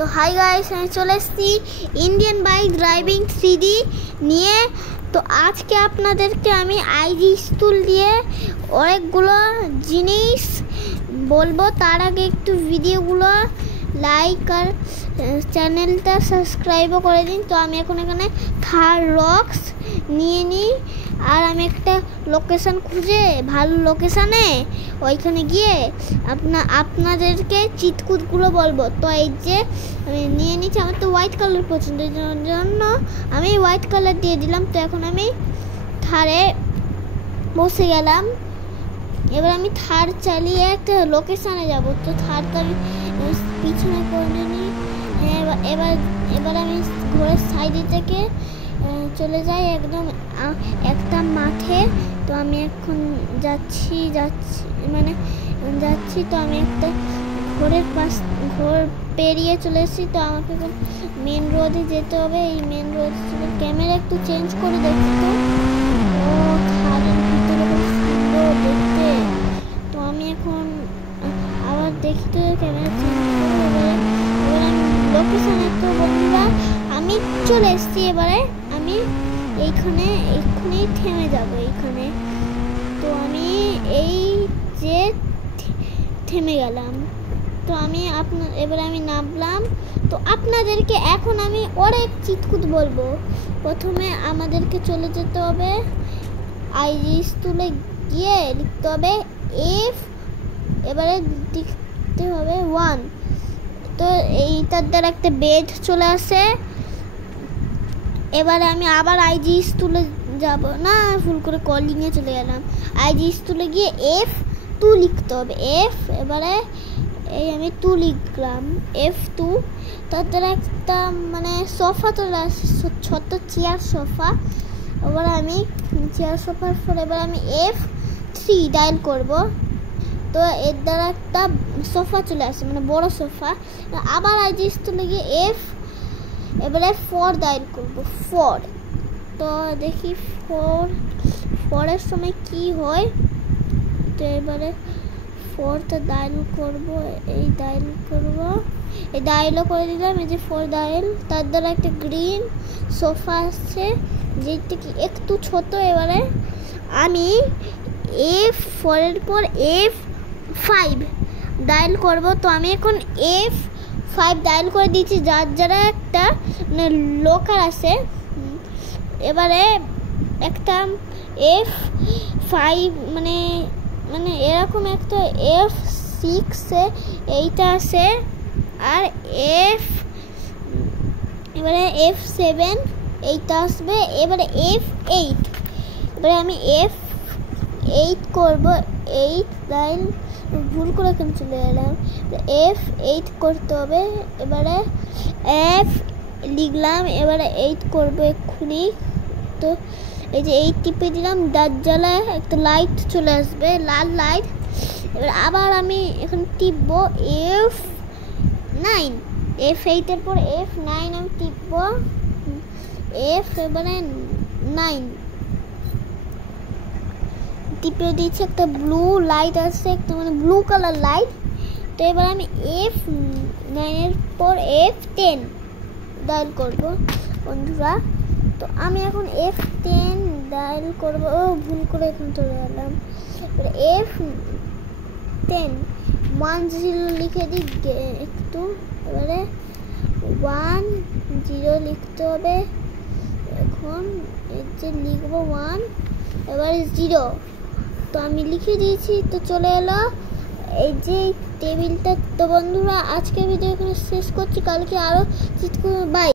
তো hi guys, আমি চলে এসেছি ইন্ডিয়ান বাইক ড্রাইভিং 3D নিয়ে। তো আজকে আপনাদেরকে আমি আইজি স্টুল দিয়ে অনেকগুলো জিনিস বলবো। তার আগে একটু ভিডিওগুলো লাইক আর চ্যানেলটা সাবস্ক্রাইবও করে দিন। তো আমি এখন এখানে থার রক্স নিয়ে নিই, আর আমি একটা লোকেশান খুঁজে ভালো লোকেশানে ওইখানে গিয়ে আপনাদেরকে চিটকুটগুলো বলবো। তো এই যে আমি নিয়ে নিচ্ছি, আমার তো হোয়াইট কালার পছন্দের জন্য আমি হোয়াইট কালার দিয়ে দিলাম। তো এখন আমি থারে বসে গেলাম। এবার আমি থার চালিয়ে একটা লোকেশানে যাব। তো থারটা আমি পিছনে করে নিই। এবার আমি ঘোড়ার সাইডে থেকে চলে যাই একদম একটা মাঠে। তো আমি এখন যাচ্ছি তো আমি একটা ঘোর পেরিয়ে চলে এসেছি। তো আমাকে এখন মেন রোডে যেতে হবে। এই মেন রোড ক্যামেরা একটু চেঞ্জ করে দেখছি। তো ও খালের ভিতরে সুন্দর দেখতে। তো আমি এখন আবার দেখি তো ক্যামেরা চেঞ্জ করে। এবার আমি লোকেশানে তো বন্ধুরা আমি চলে এসেছি। এবারে আমি এক্ষুনি থেমে যাব এইখানে। তো আমি এই যে থেমে গেলাম। তো আমি এবারে আমি নামলাম। তো আপনাদেরকে এখন আমি অনেক চিটকুট বলবো। প্রথমে আমাদেরকে চলে যেতে হবে আইজি স্টুলে গিয়ে লিখতে হবে এফ, এবারে লিখতে হবে 1। তো এইটার দ্বারা একটা বেড চলে আসে। এবারে আমি আবার আইজি স্টুলে যাব না, ভুল করে কলিংয়ে চলে গেলাম। আইজি স্টুলে গিয়ে F2 লিখতে হবে। এবারে এই আমি 2 লিখলাম, F2। তার দ্বারা একটা সোফা চলে আসে, ছোট্ট চেয়ার সোফা। এবার আমি চেয়ার সোফার পর এবার আমি F3 ডায়াল করব। তো এর দ্বারা একটা সোফা চলে আসে, বড় সোফা। আবার আইজি স্টুলে গিয়ে এবারে 4 ডায়াল করব, 4। তো দেখি 4-এর সময় কি হয়। তো এবারে 4টা ডায়াল করব, এই ডায়ালও করে দিলাম। এই যে 4 ডায়াল। তার দ্বারা একটা গ্রিন সোফা আসছে, যেটা কি একটু ছোট। এবারে আমি F4-এর পর F5 ডায়াল করব। তো আমি এখন F5 ডায়াল করে দিয়েছি, যারা একটা লোকার আছে। এবারে একটা F5 এরকম একটা F6 এইটা আছে, আর এবারে F7 এইটা আসবে। এবারে F8, এবারে আমি F8 করব। 8 ডায়াল, ভুল করে এখানে চলে এলাম। F8 করতে হবে। এবারে F লিখলাম, এবারে 8 করবো এক্ষুনি। তো এই যে 8 টিপে দিলাম, দাঁত জ্বালায় একটা লাইট চলে আসবে, লাল লাইট। এবার আবার আমি এখন টিপবো F9। F8-এর পর F9 আমি টিপবো। এবারে 9 টিপে দিয়েছি, একটা ব্লু লাইট আসছে, একটা ব্লু কালার লাইট। তো এবার আমি F9-এর পর F10 ডায়াল করব বন্ধুরা। তো আমি এখন F10 ডায়াল করব। ভুল করে এখন চলে গেলাম। F10 10 লিখে দিই একটু। এবারে 10 লিখতে হবে। এখন এর যে লিখবো 1, এবারে 0। তো আমি লিখে দিয়েছি। তো চলে এলো এই যে টেবিলটা। তো বন্ধুরা আজকের ভিডিও এখানে শেষ করছি, কালকে আরও চিটকুট। বাই।